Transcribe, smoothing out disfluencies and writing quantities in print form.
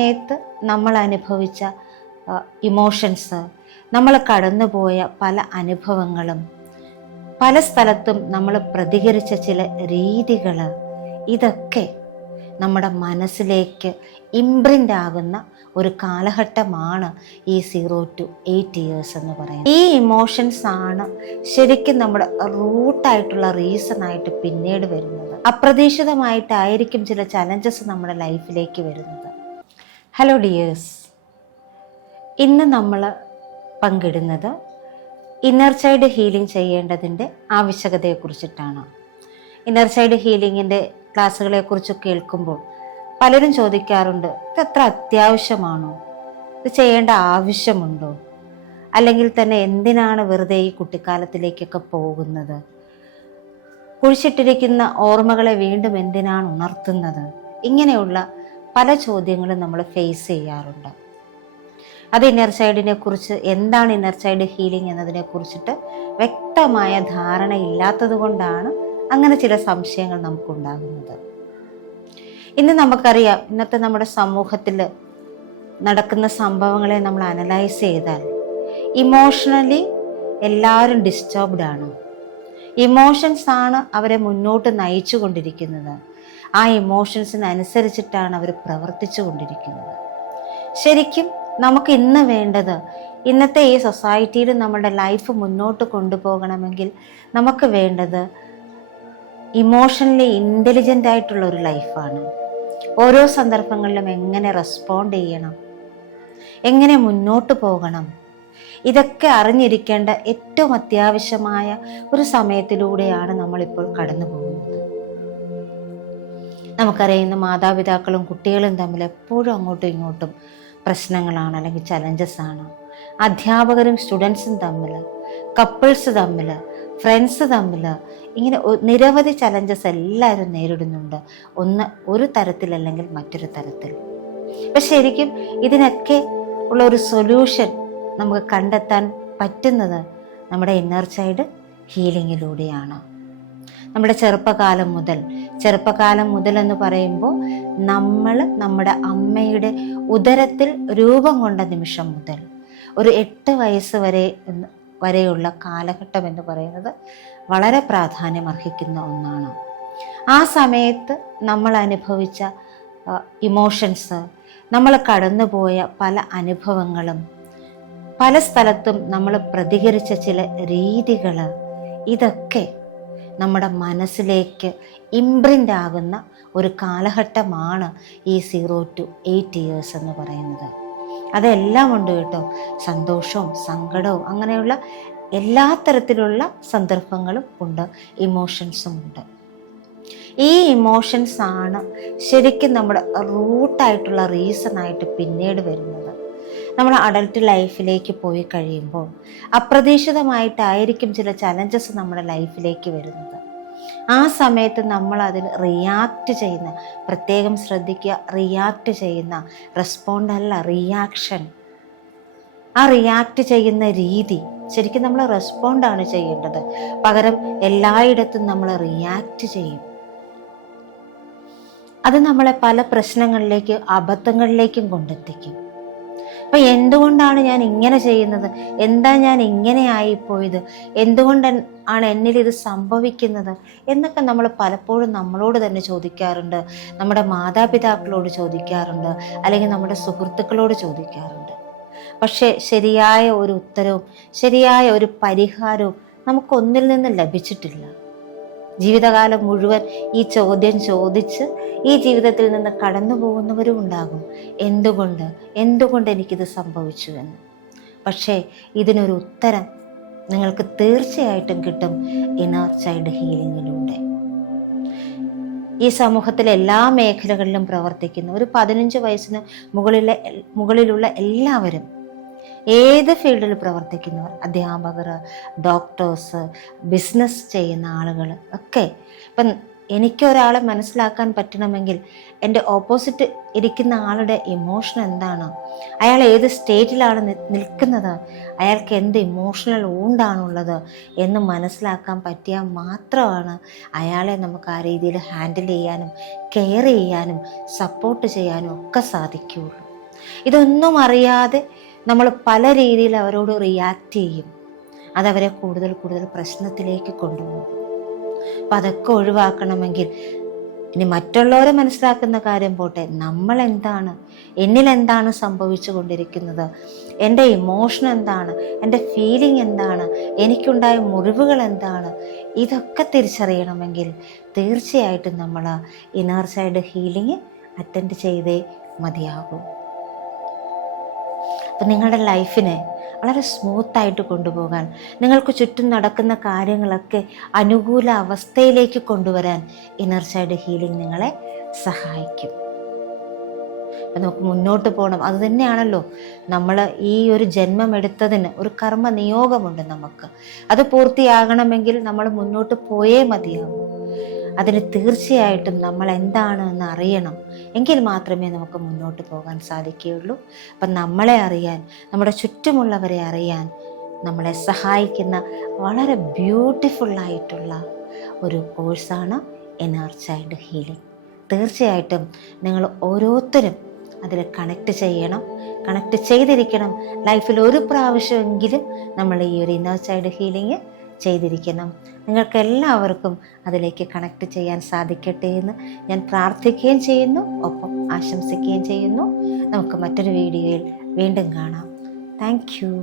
സമയത്ത് നമ്മൾ അനുഭവിച്ച ഇമോഷൻസ്, നമ്മൾ കടന്നുപോയ പല അനുഭവങ്ങളും, പല സ്ഥലത്തും നമ്മൾ പ്രതികരിച്ച ചില രീതികൾ, ഇതൊക്കെ നമ്മുടെ മനസ്സിലേക്ക് ഇംപ്രിൻ്റ് ആകുന്ന ഒരു കാലഘട്ടമാണ് ഈ 0 to 8 years എന്ന് പറയുന്നത്. ഈ ഇമോഷൻസ് ആണ് ശരിക്കും നമ്മുടെ റൂട്ടായിട്ടുള്ള റീസണായിട്ട് പിന്നീട് വരുന്നത്. അപ്രതീക്ഷിതമായിട്ടായിരിക്കും ചില ചലഞ്ചസ് നമ്മുടെ ലൈഫിലേക്ക് വരുന്നത്. ഹലോ ഡിയേഴ്സ്, ഇന്ന് നമ്മൾ പങ്കിടുന്നത് ഇന്നർ ചൈൽഡ് ഹീലിംഗ് ചെയ്യേണ്ടതിൻ്റെ ആവശ്യകതയെക്കുറിച്ചിട്ടാണ്. ഇന്നർ ചൈൽഡ് ഹീലിങ്ങിൻ്റെ ക്ലാസ്സുകളെക്കുറിച്ച് കേൾക്കുമ്പോൾ പലരും ചോദിക്കാറുണ്ട്, ഇത് അത്ര അത്യാവശ്യമാണോ, ഇത് ചെയ്യേണ്ട ആവശ്യമുണ്ടോ, അല്ലെങ്കിൽ തന്നെ എന്തിനാണ് വെറുതെ ഈ കുട്ടിക്കാലത്തിലേക്കൊക്കെ പോകുന്നത്, കുഴിച്ചിട്ടിരിക്കുന്ന ഓർമ്മകളെ വീണ്ടും എന്തിനാണ് ഉണർത്തുന്നത്, ഇങ്ങനെയുള്ള പല ചോദ്യങ്ങളും നമ്മൾ ഫേസ് ചെയ്യാറുണ്ട്. അത് ഇന്നർ ചൈൽഡിനെ കുറിച്ച്, എന്താണ് ഇന്നർ ചൈൽഡ് ഹീലിംഗ് എന്നതിനെ കുറിച്ചിട്ട് വ്യക്തമായ ധാരണ ഇല്ലാത്തത് കൊണ്ടാണ് അങ്ങനെ ചില സംശയങ്ങൾ നമുക്കുണ്ടാകുന്നത്. ഇന്ന് നമുക്കറിയാം, ഇന്നത്തെ നമ്മുടെ സമൂഹത്തിൽ നടക്കുന്ന സംഭവങ്ങളെ നമ്മൾ അനലൈസ് ചെയ്താൽ ഇമോഷണലി എല്ലാവരും ഡിസ്റ്റർബ്ഡ് ആണ്. ഇമോഷൻസ് ആണ് അവരെ മുന്നോട്ട് നയിച്ചു കൊണ്ടിരിക്കുന്നത്. ആ ഇമോഷൻസിനനുസരിച്ചിട്ടാണ് അവർ പ്രവർത്തിച്ചു കൊണ്ടിരിക്കുന്നത്. ശരിക്കും നമുക്ക് ഇന്ന് വേണ്ടത്, ഇന്നത്തെ ഈ സൊസൈറ്റിയിൽ നമ്മുടെ ലൈഫ് മുന്നോട്ട് കൊണ്ടുപോകണമെങ്കിൽ നമുക്ക് വേണ്ടത് ഇമോഷണലി ഇൻ്റലിജൻ്റ് ആയിട്ടുള്ള ഒരു ലൈഫാണ്. ഓരോ സന്ദർഭങ്ങളിലും എങ്ങനെ റെസ്പോണ്ട് ചെയ്യണം, എങ്ങനെ മുന്നോട്ട് പോകണം, ഇതൊക്കെ അറിഞ്ഞിരിക്കേണ്ട ഏറ്റവും അത്യാവശ്യമായ ഒരു സമയത്തിലൂടെയാണ് നമ്മളിപ്പോൾ കടന്നു പോകുന്നത്. നമുക്കറിയാം, ഇന്ന് മാതാപിതാക്കളും കുട്ടികളും തമ്മിൽ എപ്പോഴും അങ്ങോട്ടും ഇങ്ങോട്ടും പ്രശ്നങ്ങളാണ്, അല്ലെങ്കിൽ ചലഞ്ചസ് ആണ്. അധ്യാപകരും സ്റ്റുഡൻസും തമ്മിൽ, കപ്പിൾസ് തമ്മിൽ, ഫ്രണ്ട്സ് തമ്മിൽ, ഇങ്ങനെ നിരവധി ചലഞ്ചസ് എല്ലാവരും നേരിടുന്നുണ്ട്, ഒരു തരത്തിലല്ലെങ്കിൽ മറ്റൊരു തരത്തിൽ. അപ്പം ശരിക്കും ഇതിനൊക്കെ ഉള്ള ഒരു സൊല്യൂഷൻ നമുക്ക് കണ്ടെത്താൻ പറ്റുന്നത് നമ്മുടെ ഇന്നർ ചൈൽഡ് ഹീലിങ്ങിലൂടെയാണ്. നമ്മുടെ ചെറുപ്പകാലം മുതൽ എന്ന് പറയുമ്പോൾ നമ്മൾ നമ്മുടെ അമ്മയുടെ ഉദരത്തിൽ രൂപം കൊണ്ട നിമിഷം മുതൽ ഒരു 8 വയസ്സ് വരെയുള്ള കാലഘട്ടം എന്ന് പറയുന്നത് വളരെ പ്രാധാന്യം അർഹിക്കുന്ന ഒന്നാണ്. ആ സമയത്ത് നമ്മൾ അനുഭവിച്ച ഇമോഷൻസ്, നമ്മൾ കടന്നുപോയ പല അനുഭവങ്ങളും, പല സ്ഥലത്തും നമ്മൾ പ്രതികരിച്ച ചില രീതികൾ, ഇതൊക്കെ നമ്മുടെ മനസ്സിലേക്ക് ഇംപ്രിൻ്റ് ആകുന്ന ഒരു കാലഘട്ടമാണ് ഈ 0 to 8 years എന്ന് പറയുന്നത്. അതെല്ലാം ഉണ്ട് കേട്ടോ, സന്തോഷവും സങ്കടവും അങ്ങനെയുള്ള എല്ലാ തരത്തിലുള്ള സന്ദർഭങ്ങളും ഉണ്ട്, ഇമോഷൻസും ഉണ്ട്. ഈ ഇമോഷൻസ് ആണ് ശരിക്കും നമ്മുടെ റൂട്ടായിട്ടുള്ള റീസണായിട്ട് പിന്നീട് വരുന്നത്. നമ്മൾ അഡൽട്ട് ലൈഫിലേക്ക് പോയി കഴിയുമ്പോൾ അപ്രതീക്ഷിതമായിട്ടായിരിക്കും ചില ചലഞ്ചസ് നമ്മുടെ ലൈഫിലേക്ക് വരുന്നത്. ആ സമയത്ത് നമ്മൾ അതിൽ റിയാക്ട് ചെയ്യുന്ന, പ്രത്യേകം ശ്രദ്ധിക്കുക, റിയാക്ട് ചെയ്യുന്ന, റെസ്പോണ്ട് അല്ല, റിയാക്ഷൻ. ആ റിയാക്ട് ചെയ്യുന്ന രീതി, ശരിക്കും നമ്മൾ റെസ്പോണ്ടാണ് ചെയ്യേണ്ടത്, പകരം എല്ലായിടത്തും നമ്മൾ റിയാക്ട് ചെയ്യും. അത് നമ്മളെ പല പ്രശ്നങ്ങളിലേക്കും അബദ്ധങ്ങളിലേക്കും കൊണ്ടെത്തിക്കും. അപ്പം എന്തുകൊണ്ടാണ് ഞാൻ ഇങ്ങനെ ചെയ്യുന്നത്, എന്താ ഞാൻ ഇങ്ങനെ ആയിപ്പോയത്, എന്തുകൊണ്ടാണ് എന്നിൽ ഇത് സംഭവിക്കുന്നത് എന്നൊക്കെ നമ്മൾ പലപ്പോഴും നമ്മളോട് തന്നെ ചോദിക്കാറുണ്ട്, നമ്മുടെ മാതാപിതാക്കളോട് ചോദിക്കാറുണ്ട്, അല്ലെങ്കിൽ നമ്മുടെ സുഹൃത്തുക്കളോട് ചോദിക്കാറുണ്ട്. പക്ഷേ ശരിയായ ഒരു ഉത്തരവും ശരിയായ ഒരു പരിഹാരവും നമുക്കൊന്നിൽ നിന്ന് ലഭിച്ചിട്ടില്ല. ജീവിതകാലം മുഴുവൻ ഈ ചോദ്യം ചോദിച്ച് ഈ ജീവിതത്തിൽ നിന്ന് കടന്നു പോകുന്നവരും ഉണ്ടാകും, എന്തുകൊണ്ട് എനിക്കിത് സംഭവിച്ചു എന്ന്. പക്ഷേ ഇതിനൊരു ഉത്തരം നിങ്ങൾക്ക് തീർച്ചയായിട്ടും കിട്ടും ഇന്നർ ചൈൽഡ് ഹീലിങ്ങിലൂടെ. ഈ സമൂഹത്തിലെ എല്ലാ മേഖലകളിലും പ്രവർത്തിക്കുന്ന ഒരു 15 വയസ്സിന് മുകളിലുള്ള എല്ലാവരും, ഏത് ഫീൽഡിൽ പ്രവർത്തിക്കുന്നവർ, അധ്യാപകർ, ഡോക്ടേഴ്സ്, ബിസിനസ് ചെയ്യുന്ന ആളുകൾ ഒക്കെ, ഇപ്പം എനിക്കൊരാളെ മനസ്സിലാക്കാൻ പറ്റണമെങ്കിൽ എൻ്റെ ഓപ്പോസിറ്റ് ഇരിക്കുന്ന ആളുടെ ഇമോഷൻ എന്താണ്, അയാൾ ഏത് സ്റ്റേറ്റിലാണ് നിൽക്കുന്നത്, അയാൾക്ക് എന്ത് ഇമോഷണൽ വൂണ്ടാണുള്ളത് എന്ന് മനസ്സിലാക്കാൻ പറ്റിയാൽ മാത്രമാണ് അയാളെ നമുക്ക് ആ രീതിയിൽ ഹാൻഡിൽ ചെയ്യാനും കെയർ ചെയ്യാനും സപ്പോർട്ട് ചെയ്യാനും ഒക്കെ സാധിക്കുകയുള്ളൂ. ഇതൊന്നും അറിയാതെ നമ്മൾ പല രീതിയിൽ അവരോട് റിയാക്ട് ചെയ്യും. അതവരെ കൂടുതൽ കൂടുതൽ പ്രശ്നത്തിലേക്ക് കൊണ്ടുപോകും. അപ്പം അതൊക്കെ ഒഴിവാക്കണമെങ്കിൽ ഇനി മറ്റുള്ളവരെ മനസ്സിലാക്കുന്ന കാര്യം പോട്ടെ, നമ്മൾ എന്താണ്, എന്നിൽ എന്താണ് സംഭവിച്ചു കൊണ്ടിരിക്കുന്നത്, എൻ്റെ ഇമോഷൻ എന്താണ്, എൻ്റെ ഫീലിംഗ് എന്താണ്, എനിക്കുണ്ടായ മുറിവുകൾ എന്താണ്, ഇതൊക്കെ തിരിച്ചറിയണമെങ്കിൽ തീർച്ചയായിട്ടും നമ്മൾ ഇന്നർ ചൈൽഡ് ഹീലിംഗ് അറ്റൻഡ് ചെയ്തേ മതിയാകും. അപ്പം നിങ്ങളുടെ ലൈഫിനെ വളരെ സ്മൂത്തായിട്ട് കൊണ്ടുപോകാൻ, നിങ്ങൾക്ക് ചുറ്റും നടക്കുന്ന കാര്യങ്ങളൊക്കെ അനുകൂല അവസ്ഥയിലേക്ക് കൊണ്ടുവരാൻ ഇന്നർ ചൈൽഡ് ഹീലിംഗ് നിങ്ങളെ സഹായിക്കും. അപ്പം നമുക്ക് മുന്നോട്ട് പോകണം. അതുതന്നെയാണല്ലോ നമ്മൾ ഈ ഒരു ജന്മം എടുത്തതിന് ഒരു കർമ്മ നിയോഗമുണ്ട് നമുക്ക്. അത് പൂർത്തിയാകണമെങ്കിൽ നമ്മൾ മുന്നോട്ട് പോയേ മതിയാകൂ. അതിന് തീർച്ചയായിട്ടും നമ്മൾ എന്താണെന്ന് അറിയണം. എങ്കിൽ മാത്രമേ നമുക്ക് മുന്നോട്ട് പോകാൻ സാധിക്കുകയുള്ളൂ. അപ്പം നമ്മളെ അറിയാൻ, നമ്മുടെ ചുറ്റുമുള്ളവരെ അറിയാൻ നമ്മളെ സഹായിക്കുന്ന വളരെ ബ്യൂട്ടിഫുള്ളായിട്ടുള്ള ഒരു കോഴ്സാണ് ഇന്നർ ചൈൽഡ് ഹീലിംഗ്. തീർച്ചയായിട്ടും നിങ്ങൾ ഓരോരുത്തരും അതിൽ കണക്ട് ചെയ്യണം, കണക്ട് ചെയ്തിരിക്കണം. ലൈഫിൽ ഒരു പ്രാവശ്യമെങ്കിലും നമ്മൾ ഈ ഒരു ഇന്നർ ചൈൽഡ് ഹീലിംഗ് ചെയ്തിരിക്കണം. നിങ്ങൾക്ക് എല്ലാവർക്കും അതിലേക്ക് കണക്ട് ചെയ്യാൻ സാധിക്കട്ടെ എന്ന് ഞാൻ പ്രാർത്ഥിക്കുകയും ചെയ്യുന്നു, ഒപ്പം ആശംസിക്കുകയും ചെയ്യുന്നു. നമുക്ക് മറ്റൊരു വീഡിയോയിൽ വീണ്ടും കാണാം. Thank you.